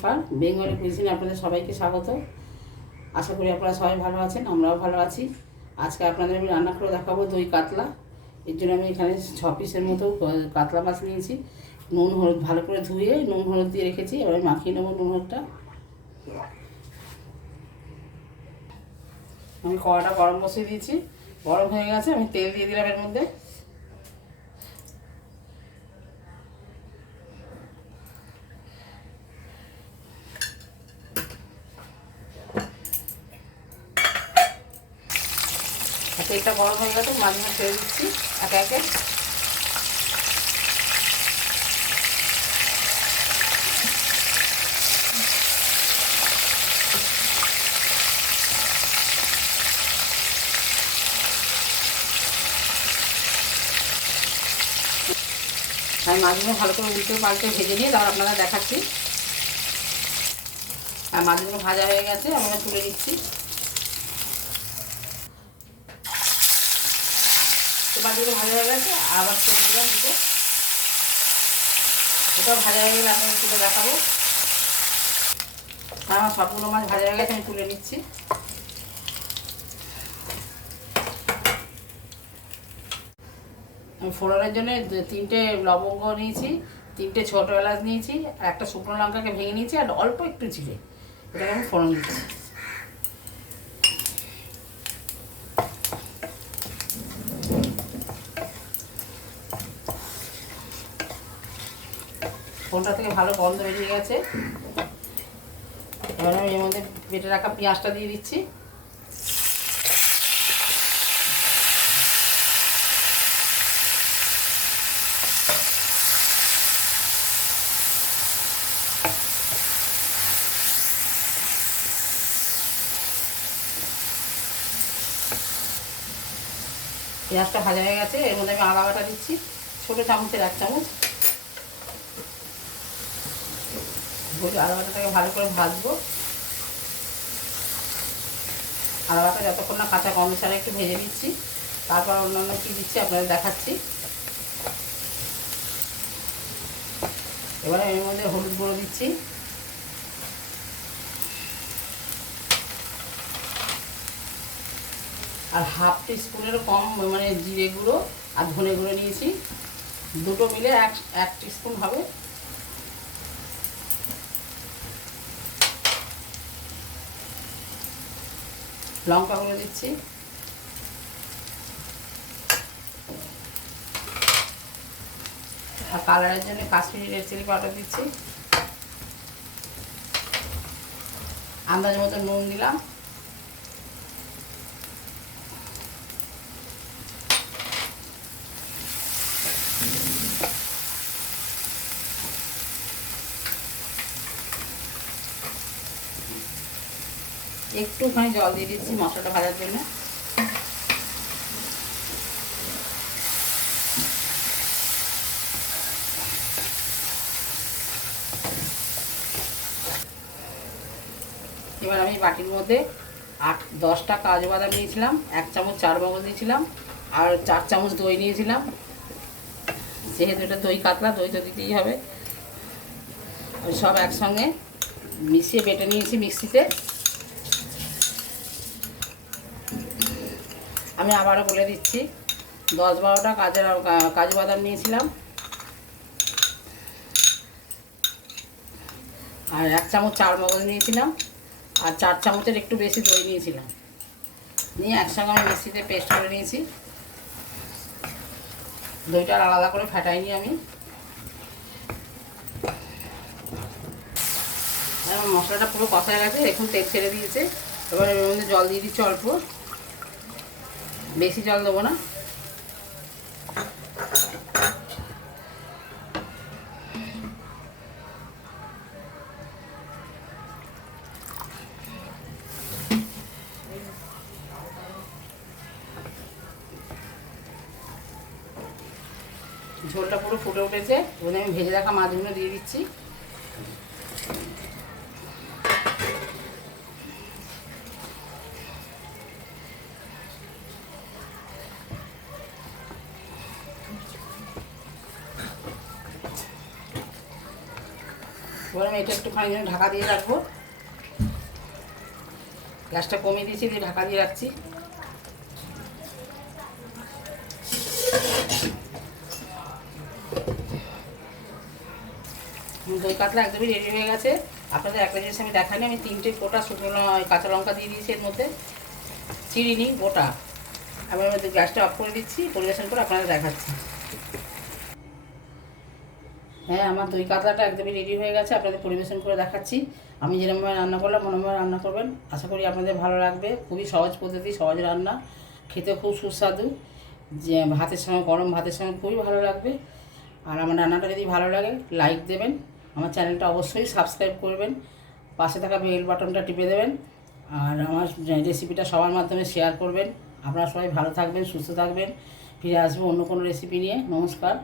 নমস্কার, বেঙ্গলি কুইজিনে আপনাদের সবাইকে স্বাগত। আশা করি আপনারা সবাই ভালো আছেন, আমরাও ভালো আছি। আজকে আপনাদের আমি রান্না করে দেখাবো দই কাতলা। এর জন্য আমি এখানে 6 পিসের মতো কাতলা মাছ নিয়েছি। নুন হলুদ ভালো করে ধুয়ে নুন হলুদ দিয়ে রেখেছি। এবার মাখিয়ে নেবো নুন হলুদটা। আমি কড়াটা গরম বসিয়ে দিয়েছি, গরম হয়ে গেছে। আমি তেল দিয়ে দিলাম এর মধ্যে। তেলটা গরম হয়ে গেছে, মাছগুলো ছেড়ে দিচ্ছি একে একে। আমি মাছগুলো ভালো করে উল্টে পাল্টে ভেজে নিয়ে তারপর আপনারা দেখাচ্ছি। আর মাছগুলো ভাজা হয়ে গেছে, আমরা তুলে নিচ্ছি। মাছগুলো ভাজা হয়ে গেছে, আবার তুলে দিলাম দুটো। ওটাও ভাজা হয়ে গেলে আপনাকে তুলে দেখাবো। আমার সবগুলো মাছ ভাজা হয়ে গেছে, আমি তুলে নিচ্ছি। আমি ফোড়নের জন্য 3টে লবঙ্গ নিয়েছি, 3টে ছোটো এলাচ নিয়েছি, আর একটা শুকনো লঙ্কাকে ভেঙে নিয়েছি, আর অল্প একটু জিরে। এটাকে আমি ফোড়ন দিচ্ছি। ফোড়নটা থেকে ভালো গন্ধ বেরিয়ে গেছে। এবার আমি এর মধ্যে বেটে রাখা পেঁয়াজটা দিয়ে দিচ্ছি। পেঁয়াজটা ভাজা হয়ে গেছে, এর মধ্যে আমি আদা বাটা দিচ্ছি, ছোটো চামচের 1 চামচ। আদা বাটাটাকে ভালো করে ভাজবো। আদা বাটা যতক্ষণ না কাঁচা গন্ধ ছাড়া একটু ভেজে নিচ্ছি, তারপর অন্যান্য কী দিচ্ছি আপনাদের দেখাচ্ছি। এবারে এর মধ্যে হলুদ গুঁড়ো দিচ্ছি, আর হাফ টিস্পুনেরও কম মানে জিরে গুঁড়ো আর ধনে গুঁড়ো নিয়েছি, দুটো মিলে এক টিস্পুন হবে। লঙ্কা গুঁড়ো দিচ্ছি, আর কালারের জন্য কাশ্মীরি রেড চিলি পাউডার দিচ্ছি। আন্দাজ মতো নুন দিলাম। একটুখানি জল দিয়ে দিচ্ছি মশলাটা ভাজার জন্য। এবার আমি বাটির মধ্যে 8-10টা কাজু বাদাম নিয়েছিলাম, 1 চামচ চারমগজ দিয়েছিলাম, আর 4 চামচ দই নিয়েছিলাম। যেহেতু এটা দই কাতলা, দই তো দিতেই হবে। সব একসঙ্গে মিশিয়ে বেটে নিয়েছি মিক্সিতে। আমি আবারও বলে দিচ্ছি, 10-12টা কাজু বাদাম নিয়েছিলাম, আর 1 চামচ চারমগজ নিয়েছিলাম, আর 4 চামচের একটু বেশি দই নিয়েছিলাম। নিয়ে একসঙ্গে আমি মিক্সিতে পেস্ট করে নিয়েছি। দইটা আলাদা করে ফাটাইনি আমি। মশলাটা পুরো কষা হয়ে গেছে, এখন তেল ছেড়ে দিয়েছে। এবার এর মধ্যে জল দিয়ে দিচ্ছি অল্প, বেশি জল দেবো না। ঝোলটা পুরো ফুটে উঠেছে, এবার আমি ভেজে রাখা মাছগুলো দিয়ে দিচ্ছি। এবার আমি এটা একটুখানি জন্য ঢাকা দিয়ে রাখবো। গ্যাসটা কমিয়ে দিয়েছি, দিয়ে ঢাকা দিয়ে রাখছি। দই কাতলা একদমই রেডি হয়ে গেছে। আপনাদের একটা জিনিস আমি দেখাইনি, আমি 3টে গোটা শুকনো কাঁচা লঙ্কা দিয়ে দিয়েছি এর মধ্যে, চিড়িনি গোটা। আমি এর মধ্যে গ্যাসটা অফ করে দিচ্ছি, পরিবেশন করে আপনাদের দেখাচ্ছি। হ্যাঁ, আমার দই কাতলাটা একদমই রেডি হয়ে গেছে, আপনাদের পরিবেশন করে দেখাচ্ছি। আমি যেরকমভাবে রান্না করলাম মনোভাবে রান্না করবেন, আশা করি আপনাদের ভালো লাগবে। খুবই সহজ পদ্ধতি, সহজ রান্না, খেতে খুব সুস্বাদু, যে ভাতের সঙ্গে, গরম ভাতের সঙ্গে খুবই ভালো লাগবে। আর আমার রান্নাটা যদি ভালো লাগে লাইক দেবেন, আমার চ্যানেলটা অবশ্যই সাবস্ক্রাইব করবেন, পাশে থাকা বেল বাটনটা টিপে দেবেন, আর আমার রেসিপিটা সবার মাধ্যমে শেয়ার করবেন। আপনারা সবাই ভালো থাকবেন, সুস্থ থাকবেন। ফিরে আসবো অন্য কোনো রেসিপি নিয়ে। নমস্কার।